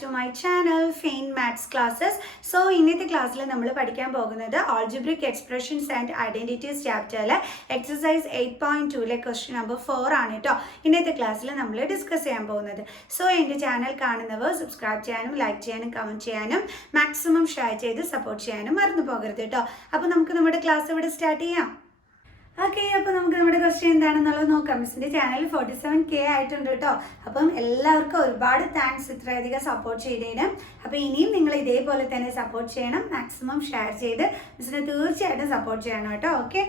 to my channel Fain Maths Classes. So ഇന്നത്തെ ക്ലാസ്സിൽ നമ്മൾ പഠിക്കാൻ പോകുന്നത് Algebraic Expressions and Identities ചാപ്റ്ററിലെ എക്സസൈസ് 8.2 ക്വസ്റ്റ്യൻ നമ്പർ 4 ആണ് കേട്ടോ. ഇന്നത്തെ ക്ലാസ്സിൽ നമ്മൾ ഡിസ്കസ് ചെയ്യാൻ പോകുന്നത്. സോ എൻ്റെ ചാനൽ കാണുന്നവർ സബ്സ്ക്രൈബ് ചെയ്യാനും ലൈക്ക് ചെയ്യാനും കമൻറ്റ് ചെയ്യാനും മാക്സിമം ഷെയർ ചെയ്ത് സപ്പോർട്ട് ചെയ്യാനും മറന്നു പോകരുത് കേട്ടോ. അപ്പോൾ നമുക്ക് നമ്മുടെ ക്ലാസ് ഇവിടെ സ്റ്റാർട്ട് ചെയ്യാം. ഓക്കെ, അപ്പോൾ നമുക്ക് നമ്മുടെ ക്വസ്റ്റ്യൻ എന്താണെന്നുള്ളത് നോക്കാം. മിസ്സിൻ്റെ ചാനൽ 47K ആയിട്ടുണ്ട് കേട്ടോ. അപ്പം എല്ലാവർക്കും ഒരുപാട് താങ്ക്സ് ഇത്രയധികം സപ്പോർട്ട് ചെയ്തതിന്. അപ്പോൾ ഇനിയും നിങ്ങൾ ഇതേപോലെ തന്നെ സപ്പോർട്ട് ചെയ്യണം, മാക്സിമം ഷെയർ ചെയ്ത് മിസ്സിനെ തീർച്ചയായിട്ടും സപ്പോർട്ട് ചെയ്യണം കേട്ടോ. ഓക്കെ,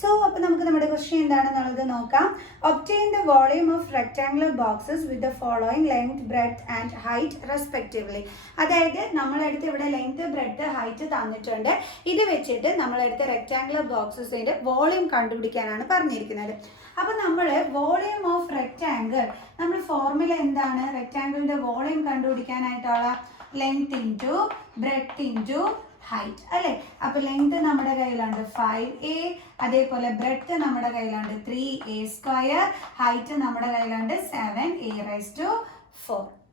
സോ അപ്പോൾ നമുക്ക് നമ്മുടെ ക്വസ്റ്റ്യൻ എന്താണെന്നുള്ളത് നോക്കാം. Obtain the volume of rectangular boxes with the following length, breadth and height respectively. അതായത് നമ്മളെടുത്ത് ഇവിടെ ലെങ്ത്, ബ്രെഡ്ത്ത്, ഹൈറ്റ് തന്നിട്ടുണ്ട്. ഇത് വെച്ചിട്ട് നമ്മളെടുത്ത റെക്ടാങ്കുലർ ബോക്സസിൻ്റെ വോളിയം കണ്ടുപിടിക്കാനാണ് പറഞ്ഞിരിക്കുന്നത്. അപ്പോൾ നമ്മൾ വോളിയം ഓഫ് റെക്ടാങ്കിൾ, നമ്മൾ ഫോർമുല എന്താണ്? റെക്ടാങ്കിളിൻ്റെ വോളിയം കണ്ടുപിടിക്കാനായിട്ടുള്ള length into breadth into height അല്ലേ. അപ്പോൾ ലെങ്ത് നമ്മുടെ കയ്യിലുണ്ട് 5a, അതേപോലെ ബ്രെഡ്ത്ത് നമ്മുടെ കയ്യിലുണ്ട് 3a², ഹൈറ്റ് നമ്മുടെ കയ്യിലുണ്ട് 7a⁴.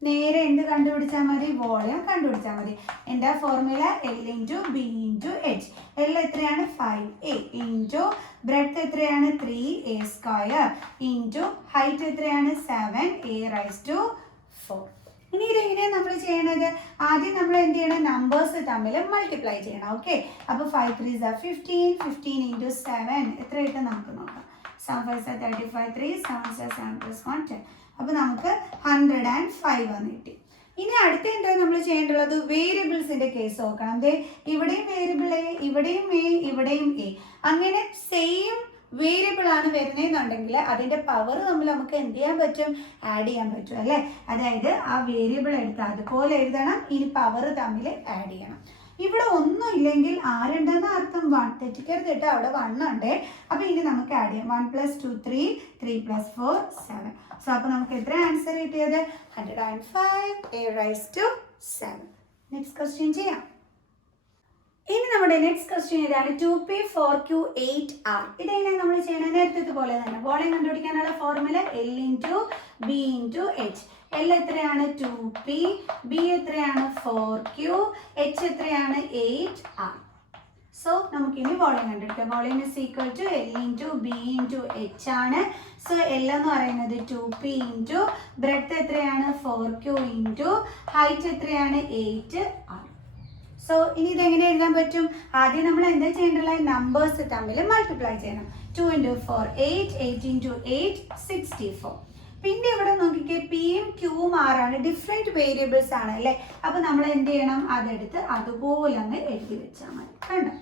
നേരെ എന്ത് കണ്ടുപിടിച്ചാൽ മതി? വോളിയം കണ്ടുപിടിച്ചാൽ മതി. എന്താ formula? L into b into H. L എത്രയാണ്? 5a ഇൻറ്റു ബ്രെഡ്ത്ത് എത്രയാണ്? 3a² ഇൻറ്റു ഹൈറ്റ് എത്രയാണ്? 7a⁴. ഇനി ഇതെങ്ങനെയാണ് നമ്മൾ ചെയ്യണത്? ആദ്യം നമ്മൾ എന്ത് ചെയ്യണം? നമ്പേഴ്സ് തമ്മിൽ മൾട്ടിപ്ലൈ ചെയ്യണം. ഓക്കെ, അപ്പോൾ 5 3s are 15, 15 ഇൻറ്റു 7 എത്ര കിട്ടും നമുക്ക് നോക്കാം. 7 5s are 35, 3 7s are 7 + 1 10. അപ്പോൾ നമുക്ക് 105 വന്ന് കിട്ടി. ഇനി അടുത്ത എന്താ നമ്മൾ ചെയ്യേണ്ടുള്ളത്? വേരിയബിൾസിന്റെ കേസ് നോക്കണം. അതെ, ഇവിടെയും വേരിയബിൾ എ, ഇവിടെയും എ, ഇവിടെയും എ, അങ്ങനെ സെയിം വേരിയബിൾ ആണ് വരുന്നതെന്നുണ്ടെങ്കിൽ അതിൻ്റെ പവർ തമ്മിൽ നമുക്ക് എന്ത് ചെയ്യാൻ പറ്റും? ആഡ് ചെയ്യാൻ പറ്റും അല്ലേ. അതായത് ആ വേരിയബിൾ എടുത്ത് അതുപോലെ എഴുതണം, ഇനി പവർ തമ്മിൽ ആഡ് ചെയ്യണം. ഇവിടെ ഒന്നും ഇല്ലെങ്കിൽ ആരുണ്ടെന്ന് അർത്ഥം 1, തെറ്റിക്കരുത് കേട്ടോ, അവിടെ 1 ഉണ്ട്. അപ്പോൾ ഇനി നമുക്ക് ആഡ് ചെയ്യാം. 1 + 2 3, 3 + 4 7. സോ അപ്പോൾ നമുക്ക് എത്ര ആൻസർ കിട്ടിയത്? 105a⁻7. നെക്സ്റ്റ് ക്വസ്റ്റ്യൻ ചെയ്യാം. ഇനി നമ്മുടെ നെക്സ്റ്റ് ക്വസ്റ്റ്യൻ ഇതാണ്. 2p 4q 8r. ഇതെങ്ങനെ നമ്മൾ ചെയ്യണം? നേരത്തെ പോലെ തന്നെ വോളിയം കണ്ടുപിടിക്കാനുള്ള formula L into b into H. L എത്രയാണ്? 2p, b എത്രയാണ്? 4q, h എത്രയാണ്? 8r. സോ നമുക്കിനി വോളിയം കണ്ടുപിടിക്കാം. Volume is equal to L into b into h ആണ്. സോ L എന്ന് പറയുന്നത് 2p ഇൻറ്റു ബ്രെഡ്ത്ത് എത്രയാണ്? 4q ഇൻറ്റു ഹൈറ്റ് എത്രയാണ്? 8r. സോ ഇനി ഇതെങ്ങനെ എഴുതാൻ പറ്റും? ആദ്യം നമ്മൾ എന്താ ചെയ്യേണ്ടത്? നമ്പേഴ്സ് തമ്മിൽ മൾട്ടിപ്ലൈ ചെയ്യണം. 2 ഇൻറ്റു 4 8, 8 ഇൻറ്റു 8 64. പിന്നെ ഇവിടെ നോക്കിക്കേ, പിയും ക്യൂവും ആറാണ്, ഡിഫറെൻറ്റ് വേരിയബിൾസ് ആണ് അല്ലേ. അപ്പോൾ നമ്മൾ എന്ത് ചെയ്യണം? അതെടുത്ത് അതുപോലെ അങ്ങ് എഴുതി വെച്ചാൽ മതി. കണ്ടോ,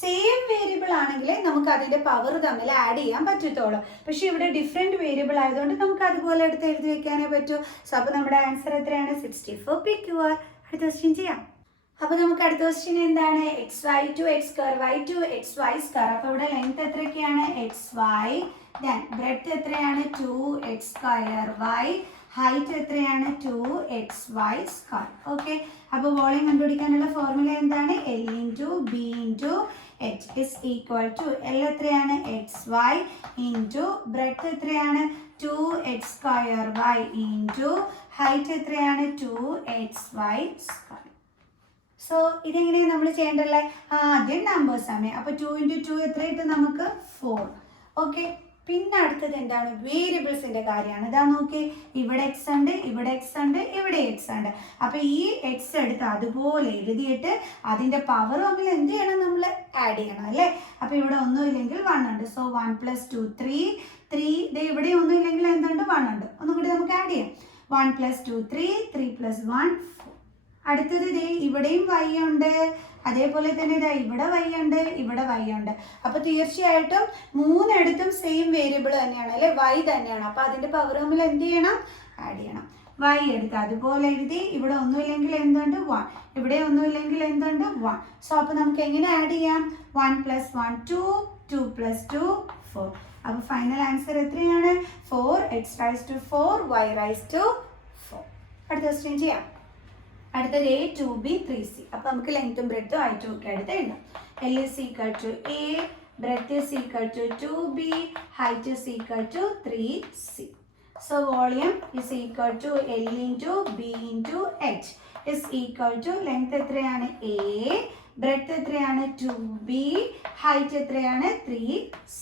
സെയിം വേരിയബിൾ ആണെങ്കിൽ നമുക്ക് അതിൻ്റെ പവർ തമ്മിൽ ആഡ് ചെയ്യാൻ പറ്റത്തുള്ളൂ. പക്ഷേ ഇവിടെ ഡിഫറെൻറ്റ് വേരിയബിൾ ആയതുകൊണ്ട് നമുക്ക് അതുപോലെ എടുത്ത് എഴുതി വെക്കാനേ പറ്റൂ. സോ അപ്പോൾ നമ്മുടെ ആൻസർ എത്രയാണ്? 64pqr. അടുത്ത ക്വസ്റ്റ്യൻ ചെയ്യാം. അപ്പോൾ നമുക്ക് അടുത്ത ക്വസ്റ്റ്യൻ എന്താണ്? xy to x², y to xy². അപ്പോൾ ഇവിടെ ലെങ്ത് എത്രയൊക്കെയാണ്? xy, ദെൻ ബ്രെഡ്ത്ത് എത്രയാണ്? 2x²y, ഹൈറ്റ് എത്രയാണ്? 2xy². ഓക്കെ, അപ്പോൾ വോളിയം കണ്ടുപിടിക്കാനുള്ള ഫോർമുല എന്താണ്? L into b into h is equal to L എത്രയാണ്? xy ഇൻറ്റു ബ്രെഡ്ത്ത് എത്രയാണ്? 2x²y ഇൻറ്റു ഹൈറ്റ് എത്രയാണ്? 2xy². സോ ഇതെങ്ങനെയാണ് നമ്മൾ ചെയ്യേണ്ടത്? ആദ്യം നമ്പേഴ്സ് ആണ്. അപ്പോൾ 2 ഇൻറ്റു 2 എത്ര കിട്ടും നമുക്ക്? 4. ഓക്കെ, പിന്നെ അടുത്തത് എന്താണ്? വേരിയബിൾസിൻ്റെ കാര്യമാണ്. ഇതാ നോക്കി, ഇവിടെ എക്സ് ഉണ്ട്, ഇവിടെ എക്സ് ഉണ്ട്, ഇവിടെ എക്സ് ഉണ്ട്. അപ്പോൾ ഈ എക്സ് എടുത്ത് അതുപോലെ എഴുതിയിട്ട് അതിൻ്റെ പവർ തമ്മിൽ എന്ത് ചെയ്യണം? നമ്മൾ ആഡ് ചെയ്യണം അല്ലേ. അപ്പോൾ ഇവിടെ ഒന്നുമില്ലെങ്കിൽ 1 ഉണ്ട്. സോ 1 + 2 3, 3 ഇവിടെ ഒന്നുമില്ലെങ്കിൽ എന്തുണ്ട്? 1 ഉണ്ട്. ഒന്നും കൂടി നമുക്ക് ആഡ് ചെയ്യാം. 1 + 2 3, 3 + 1 4. അടുത്തത് ദേ ഇവിടെയും y ഉണ്ട്, അതേപോലെ തന്നെ ഇതാ ഇവിടെ y ഉണ്ട്, ഇവിടെ y ഉണ്ട്. അപ്പോൾ തീർച്ചയായിട്ടും മൂന്നിടത്തും സെയിം വേരിയബിൾ തന്നെയാണ് അല്ലേ, y തന്നെയാണ്. അപ്പോൾ അതിൻ്റെ പവർ തമ്മിൽ എന്ത് ചെയ്യണം? ആഡ് ചെയ്യണം. y എടുത്ത് അതുപോലെ എഴുതി, ഇവിടെ ഒന്നുമില്ലെങ്കിൽ എന്തുണ്ട്? 1, ഇവിടെ ഒന്നുമില്ലെങ്കിൽ എന്തുണ്ട്? 1. സോ അപ്പോൾ നമുക്ക് എങ്ങനെ ആഡ് ചെയ്യാം? 1 + 1 2, 2 + 2 4. അപ്പോൾ ഫൈനൽ ആൻസർ എത്രയാണ്? 4x⁴, y⁴. അടുത്ത ക്വസ്റ്റ്യൻ ചെയ്യാം. അടുത്തത് a 2b 3c. അപ്പോൾ നമുക്ക് ലെങ്ത്തും ബ്രെഡ്ത്തും ഹൈറ്റും ഒക്കെ എടുത്ത് എഴുതാം. L is equal to a, breadth is equal to 2b, height is equal to 3c. So volume is equal to L into B into H is equal to length എത്രയാണ് A, breadth എത്രയാണ് 2B, height എത്രയാണ് 3C.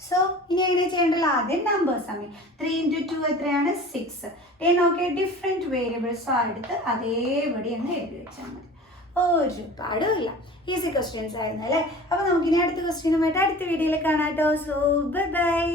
So ഇനി എങ്ങനെ ചെയ്യേണ്ടത്? ആദ്യം numbers ആണ്. 3 into 2 എത്രയാണ് 6. നോക്കിയ different variables എടുത്ത് അതേപടി അങ്ങ് എഴുതി വെച്ചാൽ മതി. ഒരുപാടുമില്ല, ഈസി ക്വസ്റ്റ്യൻസ് ആയിരുന്നു അല്ലേ? അപ്പോൾ നമുക്കിനി അടുത്ത ക്വസ്റ്റ്യനുമായിട്ട് അടുത്ത വീഡിയോയിൽ കാണാം കേട്ടോ. So by.